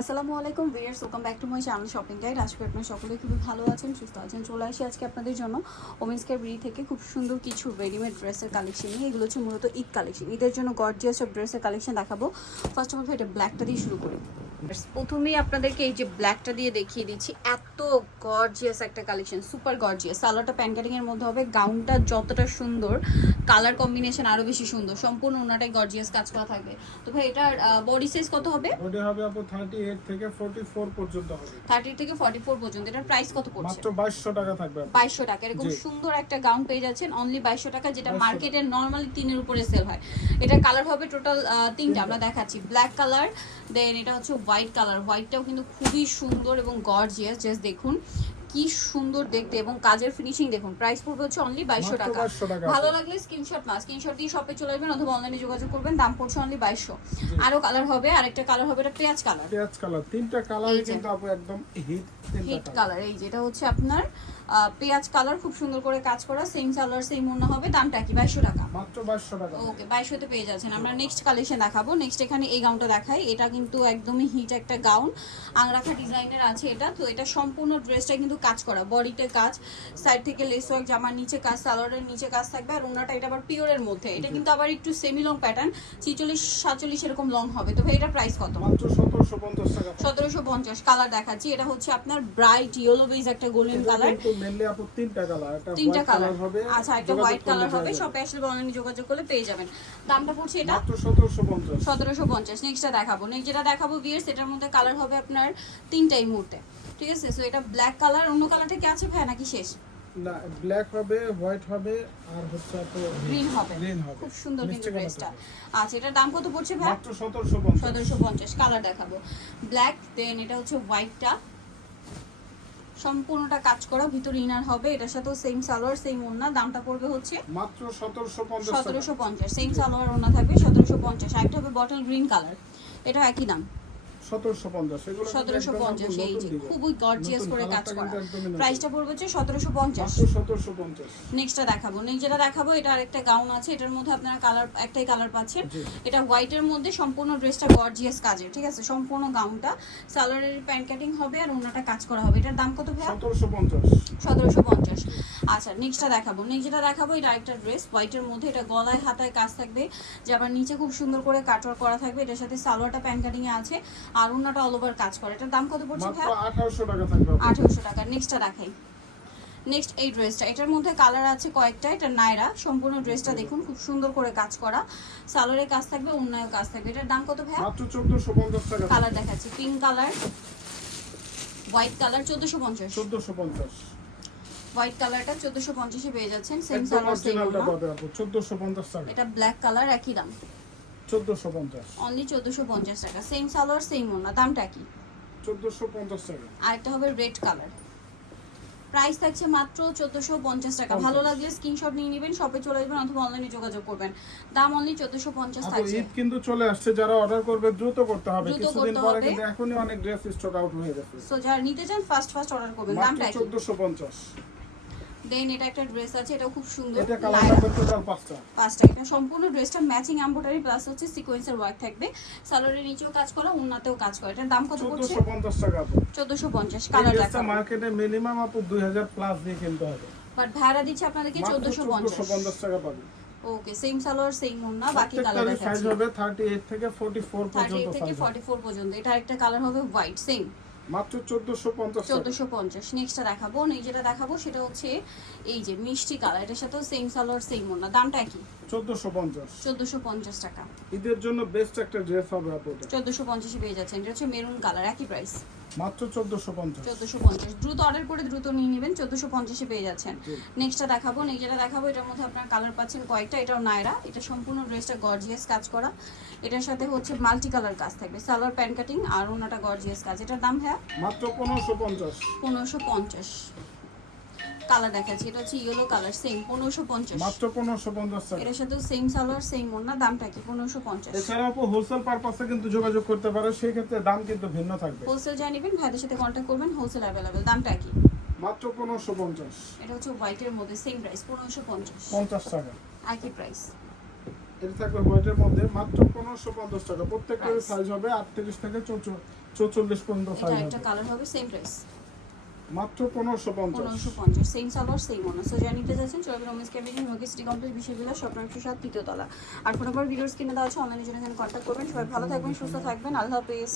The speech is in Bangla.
আসসালামু আলাইকুম viewers, welcome back to my channel shopping guide. আশা করি আপনারা সকলেই খুবই ভালো আছেন, সুস্থ আছেন। চলে আসি আজকে আপনাদের জন্য ওমেন্স কেয়ার বিডি থেকে খুব সুন্দর কিছু রেডিমেড ড্রেসের কালেকশন নিয়ে। এগুলো হচ্ছে মূলত ঈদ কালেকশন, ঈদের জন্য গর্জিয়াস সব ড্রেসের কালেকশন দেখাবো। ফার্স্ট অফ অল এটা ব্ল্যাকটা দিয়ে শুরু করি। প্রথমেই আপনাদেরকে এই যে ব্ল্যাকটা দিয়ে দেখিয়ে দিচ্ছি, এত গর্জিয়াস একটা কালেকশন, সুপার গর্জিয়াস। সালোয়ারটা প্যান্ট কাটিং এর মধ্যে হবে, গাউনটা যতটা সুন্দর, কালার কম্বিনেশন আরো বেশি সুন্দর, সম্পূর্ণ ওনাটাই গর্জিয়াস কাজ করা থাকবে। তো ভাই এটার বডি সাইজ কত হবে? বডি হবে আপু 38 থেকে 44 পর্যন্ত হবে। 30 থেকে 44 পর্যন্ত। এটার প্রাইস কত পড়ছে? মাত্র 2200 টাকা থাকবে। 2200 টাকা। এরকম সুন্দর একটা গাউন পেয়ে যাচ্ছেন অনলি 2200 টাকা, যেটা মার্কেটে নরমালি 3 এর উপরে সেল হয়। এটা কালার হবে টোটাল 3টা, আমরা দেখাচ্ছি। ব্ল্যাক কালার, দেন এটা হচ্ছে হোয়াইট কালার। হোয়াইটটাও কিন্তু খুবই সুন্দর এবং গর্জিয়াস, জাস্ট দেখুন কি সুন্দর দেখতে, এবং কাজের ফিনিশিং দেখুন। প্রাইস পড়বে হচ্ছে অনলি 2200 টাকা। ভালো লাগলে স্ক্রিনশট দিয়ে শপে চলে আসবেন অথবা অনলাইনে যোগাযোগ করবেন। দাম পড়ছে অনলি 2200। আরো কালার হবে, আরেকটা কালার হবে এটা পেঁয়াজ কালার। তিনটা কালারই কিন্তু আপু একদম হিট কালার। এই যেটা হচ্ছে আপনার পেঁয়াজ কালার, খুব সুন্দর করে কাজ করা, সেম কালার সেম ওড়না হবে। দামটা কি? 2200 টাকা। মাত্র 2200 টাকা। ওকে, 2200 তে পেয়ে যাচ্ছেন। আমরা নেক্সট কালেকশন দেখাবো। নেক্সট এখানে এই গাউনটা দেখাই। এটা কিন্তু একদমই হিট একটা গাউন, আংরাখা ডিজাইনের আছে এটা। তো এটা সম্পূর্ণ ড্রেসটা কিন্তু কাজ করা, বডিতে কাজ, সাইড থেকে লেস ওয়ার্ক, জামার নিচে কাজ, সালোয়ারের নিচে কাজ থাকবে। আর ওড়নাটা এটা আবার পিওরের মধ্যে, এটা কিন্তু আবার একটু সেমি লং প্যাটার্ন, 46-47 এরকম লং হবে। তো ভাই এটা প্রাইস কত? মাত্র 1750 টাকা। 1750। কালার দেখাচ্ছি, এটা হচ্ছে আপনার ব্রাইট ইয়েলো বেজ একটা গোল্ডেন কালার। কিন্তু মেইনলি আপু তিনটা কালার, একটা তিনটা হোয়াইট কালার কালার হবে, আচ্ছা একটা হোয়াইট কালার হবে। শপে আসলে অনলাইনে যোগাযোগ করলে পেয়ে যাবেন। দামটা পড়ছে এটা মাত্র 1750। 1750। নেক্সটটা দেখাবো। নেক্সট যেটা দেখাবো ভিউয়ার্স, এটার মধ্যে কালার হবে আপনার তিনটাই মুহূর্তে, ঠিক আছে? সো এটা ব্ল্যাক কালার। অন্য কালারটা কি আছে ভাই নাকি শেষ? না, ব্ল্যাক হবে, হোয়াইট হবে, আর হচ্ছে আপু গ্রিন হবে। খুব সুন্দর কিন্তু ড্রেসটা। আচ্ছা এটার দাম কত পড়ছে ভাই? মাত্র 1750। 1750। কালার দেখাবো ব্ল্যাক, দেন এটা হচ্ছে হোয়াইটটা, সম্পূর্ণটা কাজ করা, ভিতরে ইনার হবে। এটার সাথেও সেম সালোয়ার সেম ওড়না। দামটা পড়বে হচ্ছে মাত্র 1750। 1750। সেম সালোয়ার ওড়না থাকবে 1750। আরেকটা হবে বটল গ্রিন কালার, এটা একই দাম 1750। এগুলো 1750। এই যে খুবই গর্জিয়াস করে কাজ করা। প্রাইসটা পড়বে হচ্ছে 1750। 1750। নেক্সটটা দেখাবো। নেক্সট যেটা দেখাবো, এটা আরেকটা গাউন আছে। এটার মধ্যে আপনারা কালার, একটাই কালার পাচ্ছেন। এটা হোয়াইটের মধ্যে, সম্পূর্ণ ড্রেসটা গর্জিয়াস কাজের, ঠিক আছে? সম্পূর্ণ গাউনটা সালোয়ারের প্যান্ট কাটিং হবে আর ওনাটা কাজ করা হবে। এটার দাম কত ভাই? 1750। 1750। আচ্ছা নেক্সটটা দেখাবো। নেক্সট যেটা দেখাবো, এটা আরেকটা ড্রেস হোয়াইটের মধ্যে। এটা গলায় হাতায় কাজ থাকবে, যে আবার নিচে খুব সুন্দর করে কাটওয়ার্ক করা থাকবে। এটার সাথে সালোয়ারটা প্যান্ট কাটিং এ আছে আর ওনাটা অল ওভার কাজ করে। এটার দাম কত পড়ছে ভাই? মাত্র 1800 টাকা থাকবে। 1800 টাকা। নেক্সটটা দেখাই। নেক্সট এই ড্রেসটা, এটার মধ্যে কালার আছে কয়েকটা। এটা নায়রা, সম্পূর্ণ ড্রেসটা দেখুন খুব সুন্দর করে কাজ করা, সালোয়ারে কাজ থাকবে, ওন্নায়ও কাজ থাকবে। এটার দাম কত ভাই? মাত্র 1450 টাকা। কালার দেখাচ্ছি, pink colour, white colour, 1450। 1450। White কালারটা 1450 এ পেয়ে যাচ্ছেন। সেম সালোয়ার সেম ওড়না। 1450 টাকা। এটা ব্ল্যাক কালার, একই দাম 1450। অনলি 1450 টাকা। সেম সালোয়ার সেম ওড়না। দামটা কি? 1450 টাকা। আরেকটা হবে রেড কালার। প্রাইস থাকছে মাত্র 1450 টাকা। ভালো লাগলে স্ক্রিনশট নিয়ে নেবেন, শপে চলে আসবেন অথবা অনলাইনে যোগাযোগ করবেন। দাম অনলি 1450 থাকছে। ঈদ কিন্তু চলে আসছে, যারা অর্ডার করবে দ্রুত করতে হবে, কিছুদিন পরে কিন্তু এখনই অনেক ড্রেস স্টক আউট হয়ে গেছে। সো যারা নিতে চান ফার্স্ট অর্ডার করবেন। দামটা 1450। দেন এটা একটা ড্রেস আছে, এটাও খুব সুন্দর। এটা কালার হবে টোটাল 5টা। এটা সম্পূর্ণ ড্রেসটা ম্যাচিং এমব্রয়ডারি প্লাস হচ্ছে সিকোয়েন্সের ওয়ার্ক থাকবে, সালোয়ারের নিচেও কাজ করা, ওন্নাতেও কাজ করা। এটার দাম কত পড়ছে? 1450 টাকা। 1450। কালার দেখাবো। মার্কেটে মিনিমাম আপু 2000 প্লাস দিয়ে কিনতে হবে, বাট ভাড়া দিচ্ছে আপনাদেরকে 1450 টাকা পাবেন। ওকে, সেম সালোয়ার সেম ওন্না। বাকি কালার দেখাচ্ছি। সাইজ হবে 38 থেকে 44 পর্যন্ত। 38 থেকে 44 পর্যন্ত। এটা একটা কালার হবে হোয়াইট, সেম মাত্র 1450। 1450। নেক্সটটা দেখাবো। নেক্সট যেটা দেখাবো সেটা হচ্ছে এই যে মিষ্টি কালার, এটার সাথেও সেম সালোয়ার সেম ওড়না। দামটা কি? 1450। 1450 টাকা। ঈদের জন্য বেস্ট একটা ড্রেস হবে আপু। 1450 এ পেয়ে যাচ্ছেন। এটা হচ্ছে মেরুন কালার, একই প্রাইস মাত্র 1450। 1450। দ্রুত অর্ডার করে দ্রুত নিয়ে নেবেন, 1450 এ পেয়ে যাচ্ছেন। নেক্সটটা দেখাবো। নেক্সট যেটা দেখাবো, এটার মধ্যে আপনারা কালার পাচ্ছেন কয়েকটা। এটাও নায়রা, এটা সম্পূর্ণ ড্রেসটা গর্জিয়াস কাজ করা। এটার সাথে হচ্ছে মাল্টি কালার কাজ থাকবে, সালোয়ার প্যান্ট কাটিং আর ওনাটা গর্জিয়াস কাজ। এটার দাম হ্যাঁ মাত্র 1550। 1550। কালার দেখাচ্ছি, এটা হচ্ছে ইয়েলো কালার, সেম 1550। মাত্র 1550 টাকা। এর সাথে সেম সালোয়ার সেম ওড়না। দামটা কি? 1550। এছাড়া আপু হোলসেল পারপাসে কিন্তু যোগাযোগ করতে পারো, সেই ক্ষেত্রে দাম কিন্তু ভিন্ন থাকবে। হোলসেল যা নেবেন ভাইদের সাথে কন্ট্যাক্ট করবেন, হোলসেল अवेलेबल। দামটা কি? মাত্র 1550। এটা হচ্ছে হোয়াইটের মধ্যে, সেম প্রাইস 1550। 50 টাকা। একই প্রাইস। এটা থাকবে হোয়াইটের মধ্যে মাত্র 1550 টাকা। প্রত্যেকটার সাইজ হবে 38 থেকে 44 পর্যন্ত এটা সাইজ একটা হবে কালার হবে, সেম প্রাইস মাত্র 1550 1550, সেম সালোয়ার সেম ওনা। সো যারা নিতে চাচ্ছেন চলবেন ওমেন্স ক্যাবিনেট মুরগি সিটি কমপ্লেক্স বিশ্ববিদ্যালয় শপ নম্বর 7 তৃতীয় তলা। আর ফোন নাম্বার ভিডিওস কিনে দেওয়া আছে, অনলাইনে জন্য এখানে কন্ট্যাক্ট করবেন। সবাই ভালো থাকবেন, সুস্থ থাকবেন, আল্লাহ হাফেজ।